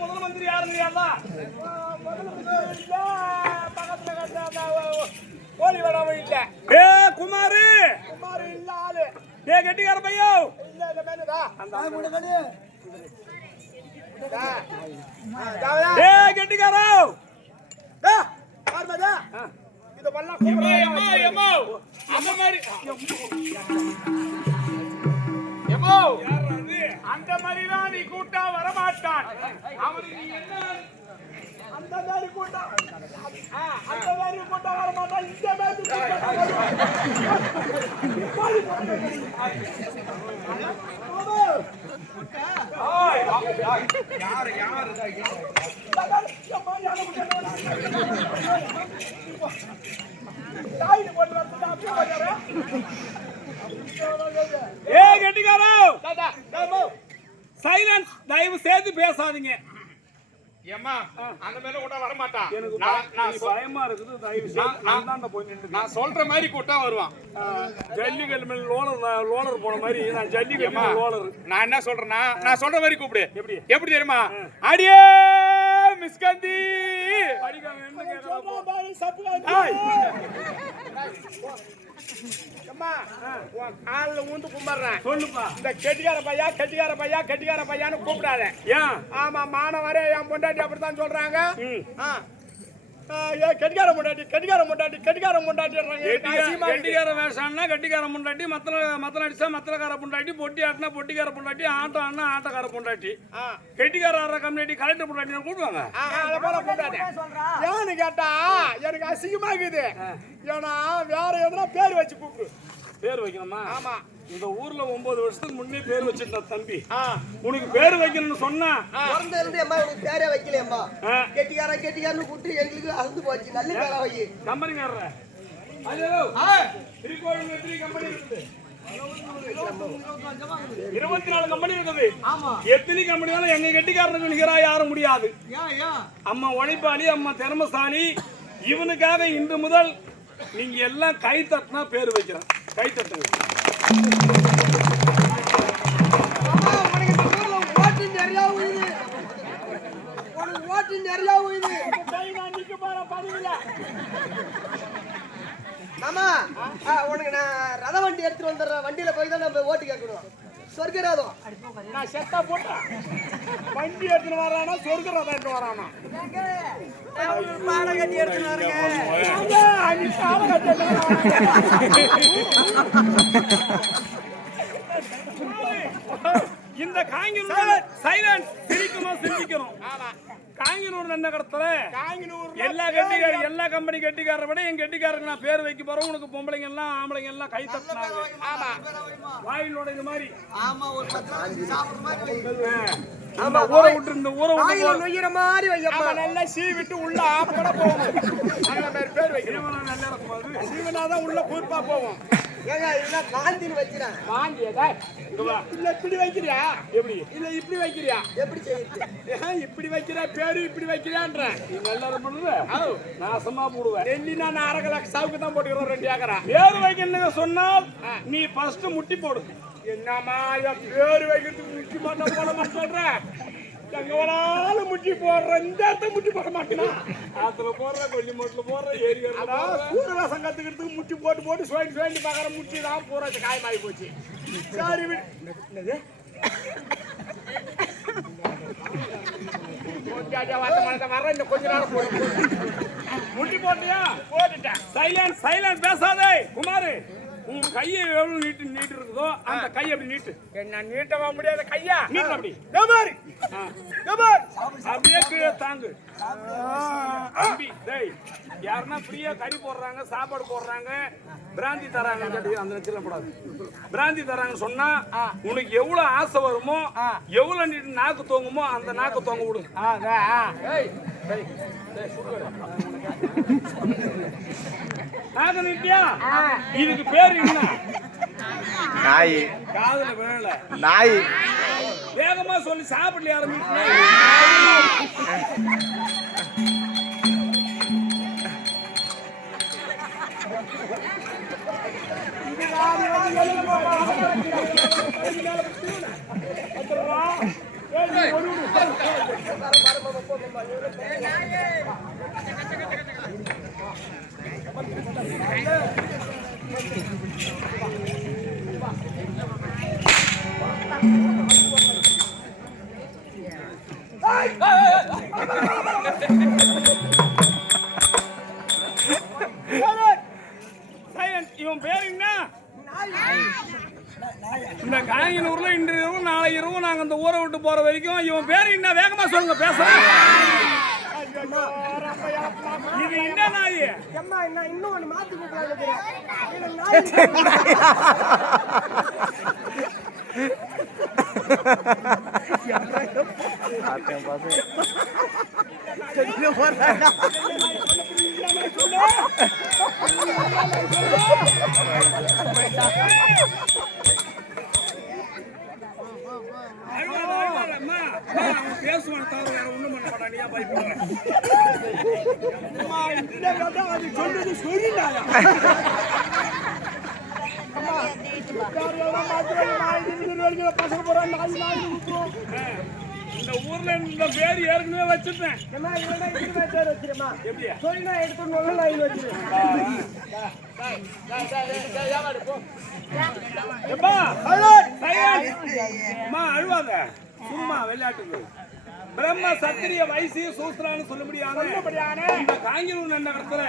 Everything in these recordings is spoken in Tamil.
முதல் மந்திரி யாருங்க? கோழி வராம இல்ல. ஏ குமாரு குமாரு இல்ல ஆளு. ஏ கெட்டிக்கார பையோ இல்ல இந்த மேனுடா. அந்த முடகடி. ஏ கெட்டிக்காரோ. டா பார்மடா. இது பல்ல கூப்பிடுறா. எம்மா அந்த மாதிரி எம்மா யாரா அது? அந்த மாதிரிலாம் நீ கூட்டா வர மாட்டான். அவனுக்கு நீ என்ன அந்த மாதிரி கூட்டா அந்த மாதிரி கூட்டா வர மாட்டான். இந்த மாதிரி யாரு யாரு ஏ கெட்டிக்காரோ சைலன்ஸ். தயவு செய்து பேசாதீங்க. ஏம்மா அந்த மேல கூட்டா வர மாட்டான். எனக்கு பயமா இருக்குது. தயவு செய்து நான் சொல்ற மாதிரி கூட்டா வருவான். ஜல்லிக்கட்டு மேல லோலர் போன மாதிரி நான் ஜல்லிக்கட்டு லோலர். நான் என்ன சொல்றேன்னா நான் சொல்ற மாதிரி கூப்பிடு. எப்படி எப்படி தெரியுமா? அடியே மிஸ்கந்தி அடிக்காம என்ன காலில் ஊந்து கும்பிடுறேன். சொல்லுப்பா. இந்த கெட்டிக்கார பையான்னு கூப்பிடாத. ஏன்? ஆமா மானவரே என் பொண்டாட்டி அப்படித்தான் சொல்றாங்க. கெட்டிக்கார முண்டாட்டி கெட்டிக்கார வேஷம்னா கெட்டிக்கார முண்டாட்டி, மத்தல அடிச்சா மத்தலக்கார பொண்டாட்டி, பொட்டி ஆட்டினா பொட்டிக்கார பொண்டாட்டி, ஆட்டம் ஆனா ஆட்டக்கார பொண்டாட்டி, கெட்டிக்கார கம்யூனிட்டி கலெக்டர் பொண்டாட்டி கூப்பிடுவாங்க. ஏன்னு கேட்டா எனக்கு அசிங்கமா இருக்குது. ஏன்னா வேற எதுனா பேர் வச்சு கூப்பிடு. பேர் வைக்கணுமா? ஆமா. இந்த ஊர்ல 9 வருஷத்துக்கு முன்னே பேர் வச்சிருந்த தம்பி. உனக்கு பேர் வைக்கணும்னு சொன்னா உனக்கு பேரே வைக்கலையம்மா. கெட்டிக்காரன்னு கூப்பிட்டு எங்களுக்கு அறுந்து போச்சு. நல்ல பேரா வை. கம்பெனிக்காரர 24 கம்பெனி இருக்குது. எத்தனை கம்பெனி எங்க கெட்டிக்காரனுக்கு நிகரா யாரும் முடியாது. அம்மா உழைப்பாளி, அம்மா திறமசாலி. இவனுக்காக இன்று முதல் நீங்க எல்லாம் கை தட்டினா பேர் வைக்கிறேன். கை தட்டுங்க. ஆமா உனக்கு நான் ரத வண்டி எடுத்துட்டு வந்துடுறேன். வண்டியில போய் தான் நம்ம ஓட்டு கேட்கணும். சொர்க்கராதம் நான் செத்தா போட்டேன். வண்டி எடுத்துன்னு வரானா சொர்க்கராதம் எடுத்து வரானா? பாடம் கட்டி எடுத்துன்னு வரேங்க. இந்த காங்கினூர் சைலன்ஸ் சிரிக்கணும் சிந்திக்கணும். காங்கினூர் என்ன கடத்தல எல்லா கம்பெனி கெட்டிக்காரரை விட என் கெட்டிக்காரருக்கு நான் பேர் வைக்க போறோம். உனக்கு பொம்பளைங்க எல்லாம் ஆம்பளைங்க எல்லாம் கை தட்டினாங்க. வாயிலோட இது மாதிரி ஊரை விட்டு இந்த ஊரை விட்டு மாதிரி நல்லா சீ விட்டு உள்ள ஆப்பட போவோம். பேர் வைக்கிறேன். நல்லா சீவனாதான் உள்ள கூர்ப்பா போவோம். காந்தின்னு வச்சுறேன். இல்ல இப்படி வைக்கிறியா? எப்படி இல்ல இப்படி வைக்கிறியா? எப்படி செய்யுது? இப்படி வைக்கிற பேரு இப்படி வைக்கிறான்ற நீ நல்லா பண்ணுற நாசமா போடுவேன். டெல்லி நான் 1/2 லட்சம் சாவுக்கு தான் போட்டுக்கிறோம். 2 ஏக்கரா பேரு வைக்கணுங்க சொன்னால் நீ ஃபர்ஸ்ட் முட்டி போடு. என்னமா பேரு வைக்கிறதுக்கு முட்டி போட மாட்டேன் சொல்ற. எங்க வேணாலும் முட்டி போடுற. இந்த இடத்த முட்டி போட மாட்டேனா? ஆத்துல போடுற, கொல்லி மோட்டில் போடுற, ஏரி சூரியவாசம் கத்துக்கிறதுக்கு முட்டி போட்டு சுவைண்டு பார்க்குற முட்டி தான் பூரா காயமாகி போச்சு. சரி வர இந்த கொஞ்ச நேரம் முட்டி போட்டியா? போட்டுட்டேன். சைலன்ஸ் பேசாதே குமாரு. உன் கையை எவ்வளவு நீட்டு இருக்குதோ அந்த கை அப்படி நீட்டு. என்ன நீட்டவா முடியாத கையா நீட்டு அப்படி அப்படியே கீழே தாங்கு. யாருன்னா ஃப்ரீயா கறி போடுறாங்க, சாப்பாடு போடுறாங்க, பிராந்தி தராங்க. அந்த லட்சம் போடாது. பிராந்தி தராங்கன்னு சொன்னா உனக்கு எவ்வளவு ஆசை வருமோ, எவ்வளவு நீட்டு நாக்கு தோங்குமோ அந்த நாக்கு தொங்க விடுங்க. நாக்கு நீட்டியா? இதுக்கு பேர் என்ன? நாய். காதுல விழல நாய். வேகமா சொல்லி சாப்பிடல ஆரம்பிச்சு. இவன் பேர் என்ன? இந்த காயனூர்ல இன்று இரவு நாளை இரவு நாங்க இந்த ஊரை விட்டு போற வரைக்கும் இவன் பேர் என்ன? வேகமா சொல்லுங்க, பேசுறேன். இது என்ன நாய்? இன்னும் ஒண்ணு மாத்தி பேசுவான் தவிர வேற ஒண்ணும் பண்ண மாட்டான். நீ பயப்படுற? சொல்றது சொல்லிடாயா? இந்த ஊர்ல இந்த பேர் ஏற்கனவே வச்சிருந்தேன். எப்படியா அழுவாங்க சும்மா விளையாட்டுக்கு. பிரம்ம சத்திரிய வைசிய சூஸ்திரான்னு சொல்லும்படியான இந்த காங்கிரூர் நகரத்துல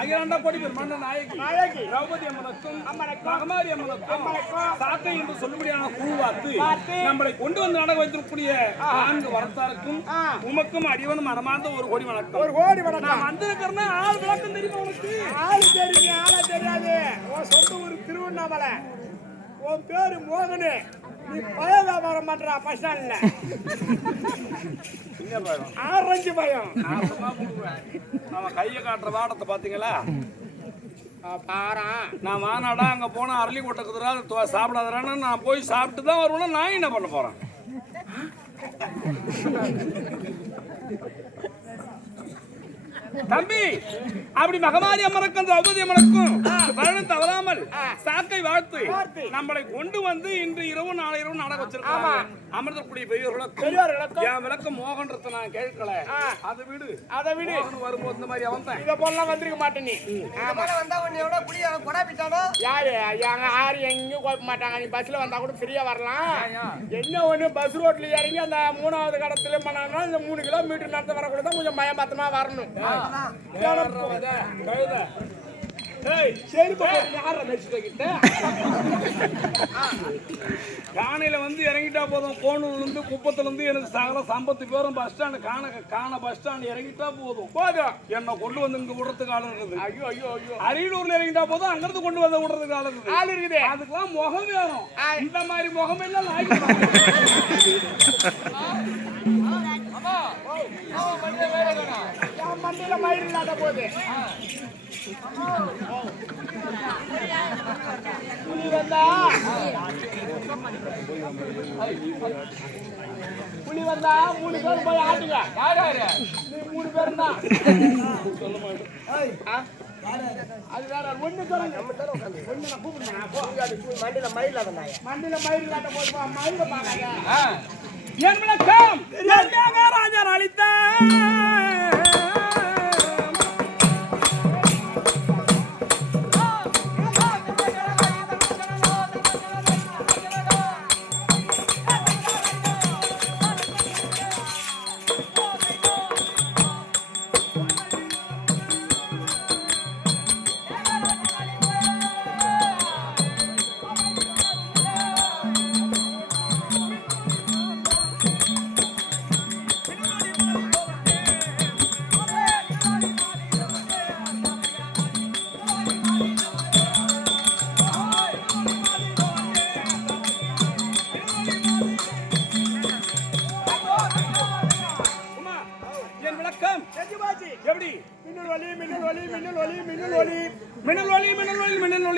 அகிலாண்ட கோடி மன்ன நாயகி திரௌபதி அம்மனுக்கும் மகமாரி அம்மனுக்கும் சாக்கை என்று சொல்லும்படியான குழுவாத்து நம்மளை கொண்டு வந்து நடக்க வைத்திருக்கக்கூடிய 4 வரத்தாருக்கும் உமக்கும் அடிவனும் மனமார்ந்த ஒரு கோடி வணக்கம். ஒரு கோடி வணக்கம். நான் வந்திருக்கிறேன்னா ஆள் விளக்கம் தெரியுமா உனக்கு? ஆளு தெரியுங்க, ஆளா தெரியாது. உன் சொந்த ஊர் திருவண்ணாமலை, உன் பேரு மோகனு, நீ பய வியாபாரம் பண்றா பஸ் ஸ்டாண்ட்ல. ஆரஞ்சு பயம். அவன் கையை காட்டுற வாடத்தை பாத்தீங்களா? நான் மாநாடா அங்க போனா அரளி கொட்டை குதிரா சாப்பிடாதான்னு நான் போய் சாப்பிட்டு தான் வருவேன்னா நான் என்ன பண்ண போறேன்? தம்பி, அப்படி மகமாரி அம்மனுக்கும் திரௌபதி அம்மனுக்கும் வருடம் தவறாமல் சாக்கை வாழ்த்து நம்மளை கொண்டு வந்து இன்று இரவு நாளை இரவு நாடகம் வச்சிருக்காங்க. அமிர்தக்கூடிய பெரியவர்களுக்கும் என் விளக்கம் மோகன்றத நான் கேட்கல. அதை விடு, அதை விடு. வரும்போது இந்த மாதிரி அவன் தான் இதை போலாம் வந்திருக்க மாட்டேன். நீ வந்தா உன்னையோட புடிய கொடாப்பிட்டானோ? யாரு யாரு எங்கேயும் குழப்ப மாட்டாங்க. நீ பஸ்ல வந்தா கூட ஃப்ரீயா வரலாம். என்ன ஒண்ணு பஸ் ரோட்ல இறங்கி அந்த 3வது கடத்துல பண்ணா இந்த 3 கிலோமீட்டர் நடந்து வரக்கூட தான் கொஞ்சம் பயமாத்தமா வரணும். காணையில வந்து இறங்கிட்டா போதும். கோனூர்ல இருந்து குப்பத்துல இருந்து எனக்கு சகல சம்பத்து பேரும் பஸ் ஸ்டாண்ட் காண பஸ் ஸ்டாண்ட் இறங்கிட்டா போதும். என்ன கொண்டு வந்து இங்க விடுறதுக்கு ஆள் இருக்குது. ஐயோ ஐயோ ஐயோ. அரியலூர்ல இறங்கிட்டா போதும், அங்கிருந்து கொண்டு வந்து விடுறதுக்கு ஆள் இருக்குது. அதுக்கெல்லாம் முகம் வேணும். இந்த மாதிரி முகம் எல்லாம் மண்டியில மயிர் இல்லாத போது புலி வந்தா 3 பேர் போய் ஆட்டுங்க. நீ 3 பேர் தான் சொல்ல மாட்டேன். அது வேற ஒண்ணு சொல்லுங்க. ஒண்ணு நான் கூப்பிடுறேன். மண்டியில மயிர் இல்லாத போது மயில பாக்காங்க. என் விளக்கம் ராஜா அளித்த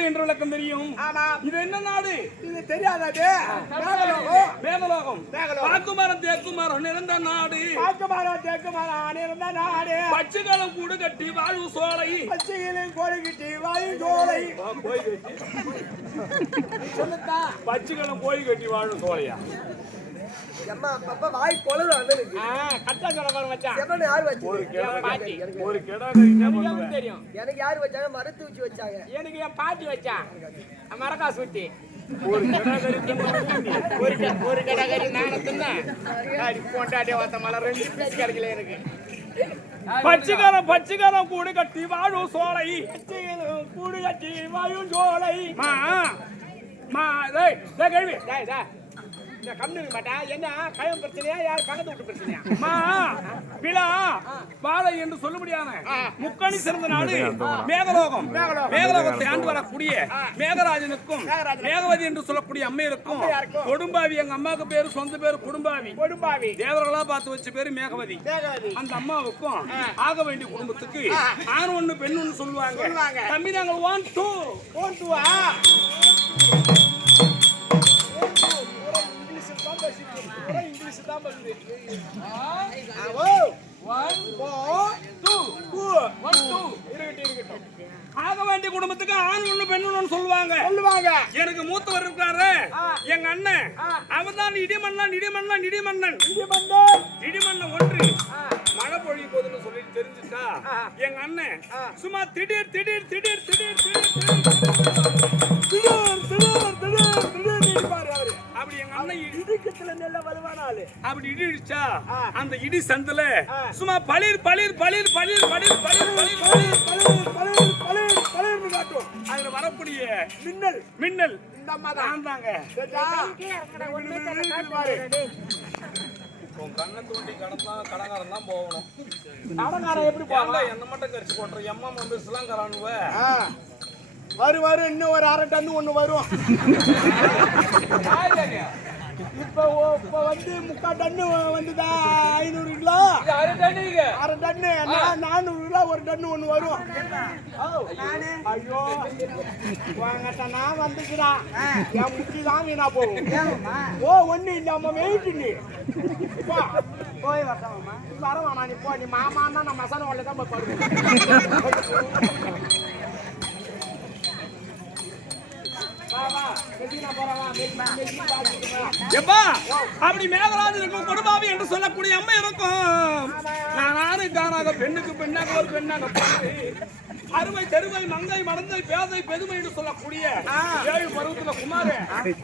என்று விளக்கம் தெரியும். இது என்ன நாடு? இது தெரியாதே. பாக்குமரம் தேக்குமரம் நிறைந்த நாடு. பச்சைகளும் கூடு கட்டி வாழ்வு சோலை. பச்சைகளும் கோழி கட்டி வாழும் சோலையா? அம்மா அப்பா வாய் கொலரு அண்ணனுக்கு கரெக்டா சொல்ல பாரு மச்சான். செவன் யார் வச்சு பாட்டி. ஒரு கிடாரி என்ன எனக்கு பண்ணுவ? எப்படி தெரியும்? எனக்கு யார் வச்சாங்க மரத்து வச்சு வச்சாங்க எனக்கு என் பாட்டி வச்சா மரக்கா சுத்தி ஒரு கிடாரி தின்னு ஒரு கடகரி நானே தின்னேன். கொண்டாடி வந்த மலை 2 பீஸ் கிடைக்கல எனக்கு. பச்சிகாரம் கூடு கட்டி வாழும் சோலை கூடு கட்டி வாழும் சோலை மா டேய் கேள்வி டேய் டேய் இந்த கம்முனு மாட்டா என்ன கயம் பிரச்சனையா யார் பக்கத்து வீட்டு பிரச்சனையா? மா விழா வாழை என்று சொல்ல முடியாத முக்கணி சிறந்த நாடு மேகலோகம் மேகலோகத்தை ஆண்டு வரக்கூடிய மேகராஜனுக்கும் மேகவதி என்று சொல்லக்கூடிய அம்மையருக்கும் கொடும்பாவி எங்க அம்மாவுக்கு பேரு சொந்த பேரு கொடும்பாவி தேவர்களா பார்த்து வச்ச பேரு மேகவதி அந்த அம்மாவுக்கும் ஆக வேண்டிய குடும்பத்துக்கு ஆண் ஒண்ணு பெண் ஒண்ணு சொல்லுவாங்க தம்பி நாங்கள் 1 2 இங்கிலீஷ் தான் பண்ணுது. இருக்கட்டும். ஆக வேண்டிய குடும்பத்துக்கு ஆண் ஒண்ணு பெண் ஒண்ணு சொல்லுவாங்க எனக்கு மூத்தவர் இருக்காரு எங்க அண்ணன் அவன் தான் இடிமன்னன் ஒன்று மழை பொழியும் போதுன்னு சொல்லி தெரிஞ்சுட்டா எங்க அண்ணன் சும்மா திடீர் அப்படி எங்க அண்ணன் இடுக்கத்துல நெல்ல வருவானாலு அப்படி இடிச்சா அந்த இடி சந்துல சும்மா பளிர் காட்டும். அதுல வரக்கூடிய மின்னல் இந்த அம்மா தான் தாங்க கண்ணை தூண்டி கடங்காரன் தான் போகணும் கடங்காரன் எப்படி போவாங்க? என்ன மட்டும் கரிச்சு போட்டுற எம்மா மெம்பர்ஸ்லாம் கரானுவ வரும் இன்னும் ஒரு 1/2 டன் ஒண்ணு வரும். இப்ப வந்து 3/4 டன்னு வந்துதா 500 கிலோ 1/2 டன்னு 400 கிலோ 1 டன்னு ஒண்ணு வரும். ஐயோ வாங்கட்ட நான் வந்துச்சுடா என் முட்டி தான் வீணா போகும். ஒண்ணு இல்லாம வெயிட் நீ போய் வரவானா நீ போ. நீ மாமான்னா நான் மசாலா உள்ள தான் அப்படி மேகராஜனுக்கும் கொடுபாவி என்று சொல்லக்கூடிய அம்மை இருக்கும் நான் காராக பெண்ணுக்கு பெண்ணாக ஒரு பெண்ணாக அறுவை தெருவை மங்கை மடந்தை பேதை பெருமை என்று சொல்லக்கூடிய 7 பருவத்துல குமாரு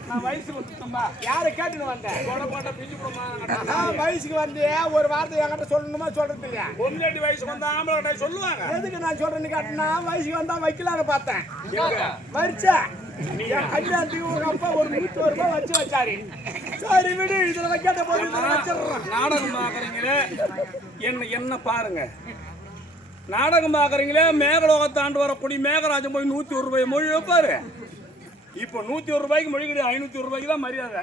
நான் வயசுக்கு வந்துட்டோம்பா யாரை கேட்டுன்னு வந்தேன் போட பிஞ்சு வயசுக்கு வந்து ஒரு வார்த்தை என்கிட்ட சொல்லணுமா சொல்றது இல்லையா? பொண்ணு வயசுக்கு வந்தா ஆம்பளை சொல்லுவாங்க. எதுக்கு நான் சொல்றேன்னு கேட்டேன்னா வயசுக்கு வந்தா வைக்கலான்னு பார்த்தேன் வரிச்சா கல்யாணத்துக்கு உங்க அப்பா ஒரு 100 ரூபாய் வச்சாரு. சரி விடு இதுல வைக்காத போது நாடகம் பாக்குறீங்களே என்ன பாருங்க நாடகம் பாக்குறீங்களே மேகலோகத்தாண்டு வரக்கூடிய மேகராஜன் போய் 101 ரூபாய் மொழி வைப்பாரு. இப்போ 101 ரூபாய்க்கு மொழி கிடையாது 500 ரூபாய்க்கு தான் மரியாதை.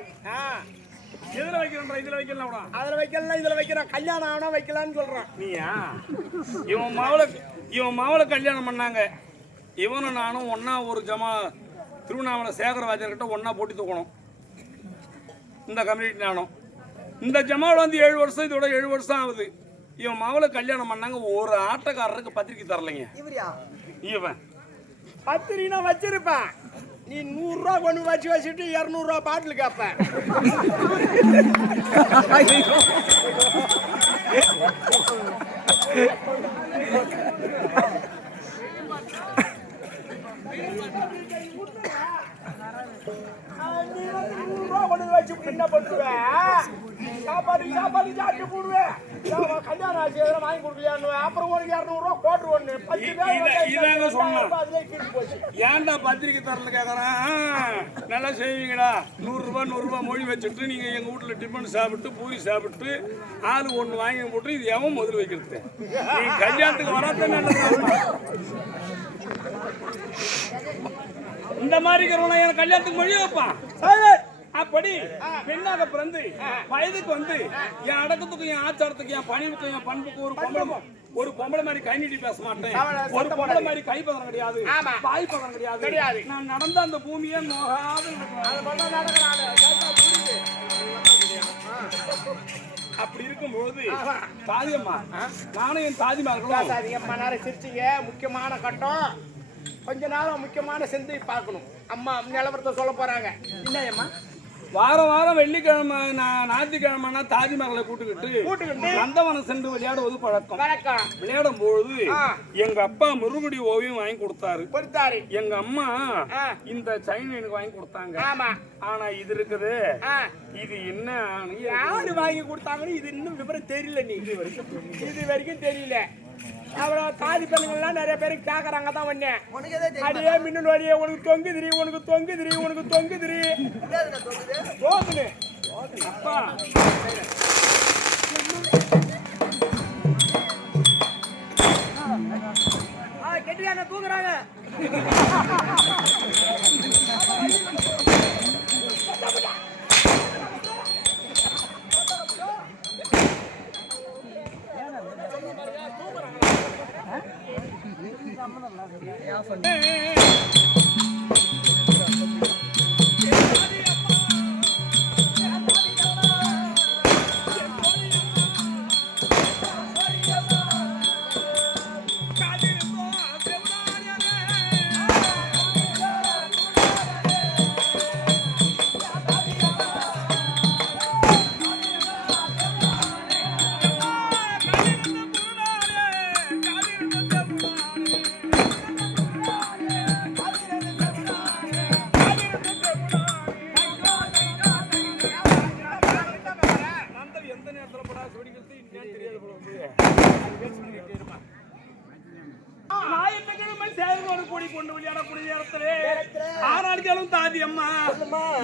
எதுல வைக்கிறேன் இதுல வைக்கலாம் அதுல வைக்கலாம் இதுல வைக்கிறேன் கல்யாணம் ஆனா வைக்கலாம்னு சொல்றான். நீயா இவன் மாவளை கல்யாணம் பண்ணாங்க. இவனும் நானும் ஒன்னா ஒரு திருவண்ணாமலை சேகரவாஜர்கிட்ட ஒன்னா போட்டி தூக்கணும். இந்த கம்யூனிட்டி நானும் இந்த ஜமாவில் வந்து 7 வருஷம் இதோட 7 வருஷம் ஆகுது. இவன் மாவளை கல்யாணம் பண்ணாங்க. ஒரு ஆட்டக்காரருக்கு பத்திரிக்கை தரலைங்க. இவன் பத்திரிக்கை வச்சிருப்பேன். நீ 100 ரூபா கொண்டு வச்சுட்டு 200 ரூபா பாட்டில் கேப்ப. என்ன பண்ணுவேன் சாப்பாடு சாப்பிட்டு போடுவேன். கல்யாணம் ஆச்சு வாங்கி கொடுக்கலையான்னு அப்புறம் ஒரு 200 ரூபா கோட்டு ஒண்ணு 10 ஏன்டா பத்திரிக்கை தரல கேக்குறேன். நல்லா செய்வீங்கடா 100 ரூபாய் மொழி வச்சுட்டு நீங்க எங்க வீட்டுல டிஃபன் சாப்பிட்டு பூரி சாப்பிட்டு ஆளு ஒண்ணு வாங்கி போட்டு இது எவன் முதல் வைக்கிறது? நீ கல்யாணத்துக்கு வராத நல்லது. இந்த மாதிரி இருக்கிறவங்க எனக்கு கல்யாணத்துக்கு மொழி வைப்பான். அப்படி பெண்ணாக பிறந்து வயதுக்கு வந்து என் அடக்கத்துக்கும் என் ஆச்சாரத்துக்கும் என் பணிவுக்கும் என் பண்புக்கும் ஒரு பொம்பளை மாதிரி கை நீட்டி பேச மாட்டேன். ஒரு பொம்பளை மாதிரி கை பதம் கிடையாது வாய் பதம் கிடையாது. நான் நடந்த அந்த பூமியே நோகாது. அப்படி இருக்கும்போது தாதியம்மா நானும் என் தாதிமார்களும் சிரிச்சிங்க. முக்கியமான கட்டம் கொஞ்ச நேரம் முக்கியமான சிந்தை பார்க்கணும். அம்மா நிலவரத்தை சொல்ல போறாங்க. என்னம்மா வாரம் வாரம் வெள்ளிக்கிழமை ஞாயிற்றுக்கிழமைனா தாஜ்மஹாலை கூட்டுக்கிட்டு நந்தவனம் சென்று விளையாடுவது பழக்கம். விளையாடும் பொழுது எங்க அப்பா முருகுடி ஓவியம் வாங்கி கொடுத்தாரு. எங்க அம்மா இந்த சைன் எனக்கு வாங்கி கொடுத்தாங்க. ஆனா இது இருக்குது, இது என்ன யாரு வாங்கி கொடுத்தாங்கன்னு இது இன்னும் விவரம் தெரியல. நீ இது வரைக்கும் தெரியல. அவ்வளவு தாதி பெண்கள்லாம் நிறைய பேரு கேக்குறாங்க தான் வந்தேன். அடியே மின்னல் வழியே உனக்கு தொங்குதிரி, உனக்கு தொங்குதிரி, உனக்கு தொங்குதிரி போகுது. அப்பா கெட்டியான தூக்குறாங்க.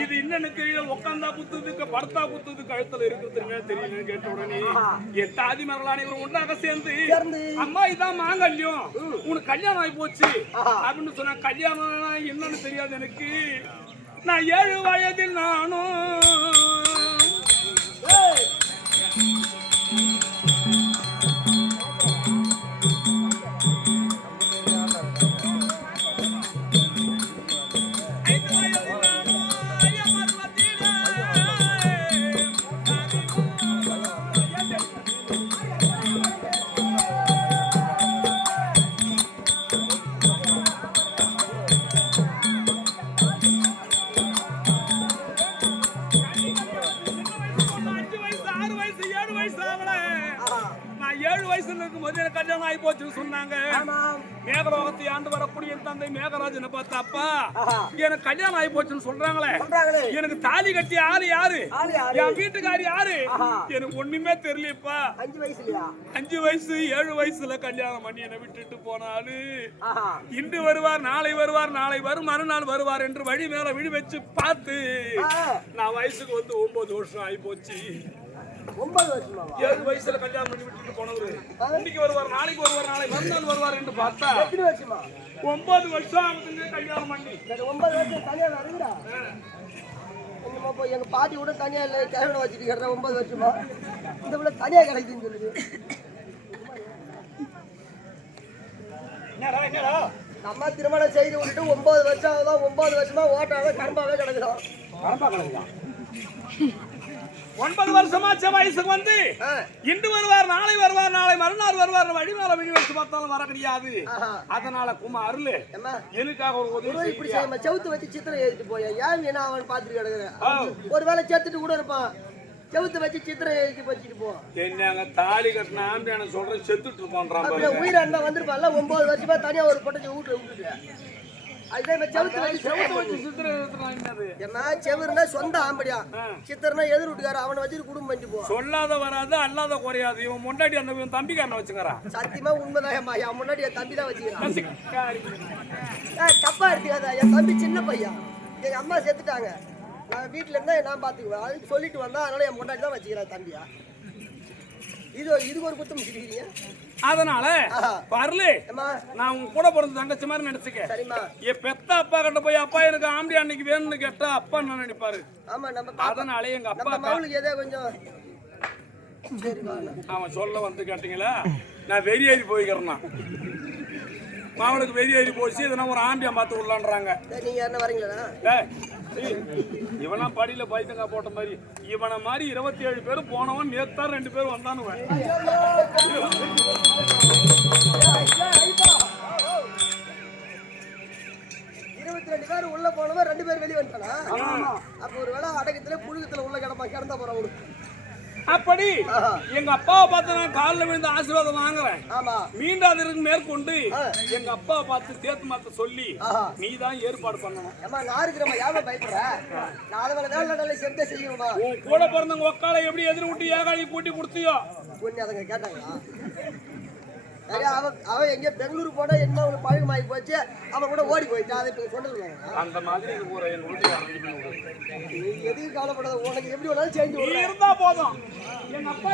இது என்னன்னு தெரியல. உட்காந்தா குத்துதுக்கு, படுத்தா குத்துது, கழுத்துல இருக்கிறது தெரியலன்னு கேட்ட உடனே என் தாதி மரலான இவங்க ஒன்றாக சேர்ந்து, அம்மா இதான் மாங்கல்யம், உனக்கு கல்யாணம் ஆகி போச்சு அப்படின்னு சொன்னா. கல்யாணம் என்னன்னு தெரியாது எனக்கு. நான் 7 வயதில் நானும் கல்யாணம் ஆகி போச்சுன்னு சொன்னாங்க. மேகலோகத்தை ஆண்டு வரக்கூடிய தந்தை மேகராஜனை பார்த்த அப்பா எனக்கு கல்யாணம் ஆகி போச்சுன்னு சொல்றாங்களே, எனக்கு தாலி கட்டி ஆளு யாரு, என் வீட்டுக்காரி யாரு, எனக்கு ஒண்ணுமே தெரியலப்பா. 5 வயசு 7 வயசுல கல்யாணம் பண்ணி என்னை விட்டுட்டு போனாலு, இன்று வருவார், நாளை வருவார், நாளை வரும், மறுநாள் வருவார் என்று வழி மேல விழி வச்சு பார்த்து நான் வயசுக்கு வந்து 9 வருஷம் ஆகி போச்சு. 9 வருஷமா? 7 வயசுல கல்யாணம் பண்ணி விட்டுட்டு போனவரு இன்னைக்கு வருவார், நாளைக்கு வருவார், நாளை மறுநாள் வருவார் என்று பார்த்தா எத்தனை வருஷமா? 9 வருஷம் ஆகுதுங்க கல்யாணம் பண்ணி. 9 வருஷம் தனியா வருகிறா. எங்க பாட்டி கூட தனியா இல்லை, கேரள வச்சுட்டு கிடற 9 வருஷமா இந்த பிள்ளை தனியா கிடைக்குன்னு சொல்லுது. நம்ம திருமணம் செய்து விட்டுட்டு 9 வருஷம் ஆகுதான். 9 வருஷமா ஓட்டாத கரம்பாவே கிடக்குறோம். 9 வருஷமாச்சு வயசுக்கு வந்து இன்று வருவார், நாளை வருவார், நாளை மறுநாள் வருவார், வழி மேல விழி வச்சு பார்த்தாலும் வர கிடையாது. அதனால அருள் எனக்காக ஒரு உதவி இப்படி செய்ய செவுத்து வச்சு சித்திரை எழுதிட்டு போய் ஏன் என்ன அவன் பார்த்துட்டு கிடக்குறேன். ஒருவேளை சேர்த்துட்டு கூட இருப்பான். செவுத்து வச்சு சித்திரை எழுதி வச்சுட்டு போ. என்னங்க தாலி கட்டின ஆம்பியான சொல்றேன், செத்துட்டு இருப்பான். உயிரிழந்தா வந்திருப்பான்ல. 9 வருஷமா தனியா ஒரு பொட்டை வீட்டுல விட்டுட்டு செவருனா சொந்த ஆம்படியா, சித்தர்னா எதிர் வீட்டுக்கார, அவனை வச்சுட்டு குடும்பம் பண்ணிட்டு போ. சொல்லாத வராது, அல்லாத குறையாது. இவன் முன்னாடி அந்த தம்பிக்காரனை வச்சுக்கிறான். சத்தியமா உண்மைதான். என் முன்னாடி என் தம்பி தான் வச்சுக்கிறான். தப்பா எடுத்துக்காத. என் தம்பி சின்ன பையன். எங்க அம்மா செத்துட்டாங்க. நான் வீட்டுல இருந்தா நான் பாத்துக்குவேன். அதுக்கு சொல்லிட்டு வந்தா, அதனால என் முன்னாடி தான் வச்சுக்கிறேன் தம்பியா. இதுக்கு ஒரு குத்தம் சிரிக்கிறீங்க. அதனால பரலு நான் உங்க கூட பிறந்த தங்கச்சி மாதிரி நினைச்சுக்க. என் பெத்த அப்பா கிட்ட போய் அப்பா எனக்கு ஆம்படி அன்னைக்கு வேணும்னு கேட்டா அப்பா என்ன நினைப்பாரு. அதனால எங்க அப்பா கொஞ்சம் அவன் சொல்ல வந்து கேட்டீங்களா, நான் வெறியேறி போய்க்கிறேன்னா மாவனுக்கு வெறியேறி போச்சு. இதெல்லாம் ஒரு ஆம்பியா பார்த்து விடலான்றாங்க. நீங்க என்ன வரீங்களா? இவெல்லாம் படியில பைத்தங்க போட்ட மாதிரி இவனை மாதிரி 27 பேரும் போனவன் நேத்தா 2 பேரும் வந்தானுவன். 27 22 பேர் உள்ள போனவன் 2 பேர் வெளியே வந்துட்டானா? அப்ப ஒரு வேளை அடக்கத்துல புழுகத்துல உள்ள கிடந்தா போறான் அவனுக்கு. அப்படி எங்க அப்பாவை பார்த்து நான் காலில் விழுந்து ஆசீர்வாதம் வாங்குறேன். ஆமா. மீண்டும் அதற்கு மேற்கொண்டு எங்க அப்பாவை பார்த்து சேர்த்து மாத்த சொல்லி நீ தான் ஏற்பாடு பண்ணணும். ஏமா நான் இருக்கிறமா யாரும் பயப்படுற? நான் அதை வேலை நல்ல செஞ்சே செய்யணுமா? உன் கூட பிறந்தவங்க ஒக்கால எப்படி எதிர் விட்டு ஏகாலி கூட்டி கொடுத்தியோ பொண்ணு அதுங்க கேட்டாங்களா? அவன் எங்க பெங்களூர் போனா என்ன ஒரு பழகமாகி போச்சு, அவன் கூட ஓடி போயிட்டான். அதை இப்ப சொன்னது அந்த மாதிரி எதுக்கு கவலைப்படாத, உனக்கு எப்படி வேணாலும் சேஞ்ச் இருந்தா போதும். எங்க அப்பா